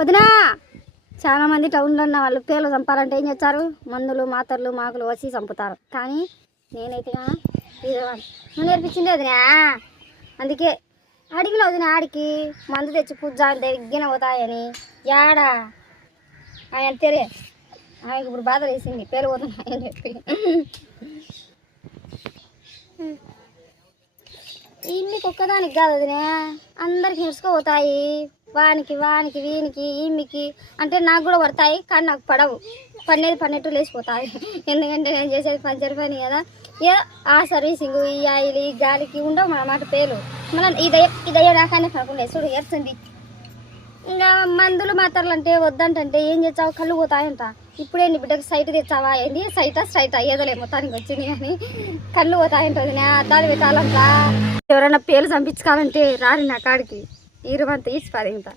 వదినా చాలా మంది టౌన్లో ఉన్న వాళ్ళు పేర్లు చంపాలంటే ఏం చేస్తారు? మందులు మాతర్లు మాకులు వచ్చి చంపుతారు. కానీ నేనైతే నువ్వు నేర్పించింది వదినా. అందుకే అడిగిన వదిన ఆడికి మందు తెచ్చి పూజ దగ్గర పోతాయని యాడా ఆయన తెరే ఆయనకి ఇప్పుడు బాధ వేసింది పేరు పోతున్నాయని చెప్పి. ఇన్నికి ఒక్కదానికి కాదు వదినా, అందరికి నేర్చుకోపోతాయి. వానికి వానికి వీనికి ఈమెకి అంటే నాకు కూడా పడతాయి, కానీ నాకు పడవు. పన్నెట్టు లేచిపోతాయి. ఎందుకంటే నేను చేసేది పంచర్ పని కదా. ఏ ఆ సర్వీసింగ్ ఈ ఆయిల్ ఈ గాలికి ఉండవు మన మాట పేరు. మనం ఇదయ్యే దాకానే పడకుండా చూడు ఏర్చింది. ఇంకా మందులు మాత్రలు అంటే వద్దంటే ఏం చేస్తావు? కళ్ళు పోతాయంట. ఇప్పుడేంటి బిడ్డకు సైట్ తెచ్చావా? ఏంది సైటా స్ట్రైటా ఏదోలే మొత్తానికి వచ్చింది, కానీ కళ్ళు పోతాయంటుంది. నేను అద్దాలు పెట్టాలంట. ఎవరైనా పేర్లు చంపించుకోవాలంటే రాని నా కాడికి ఈరమంతా ఈసిపారు ఇంత.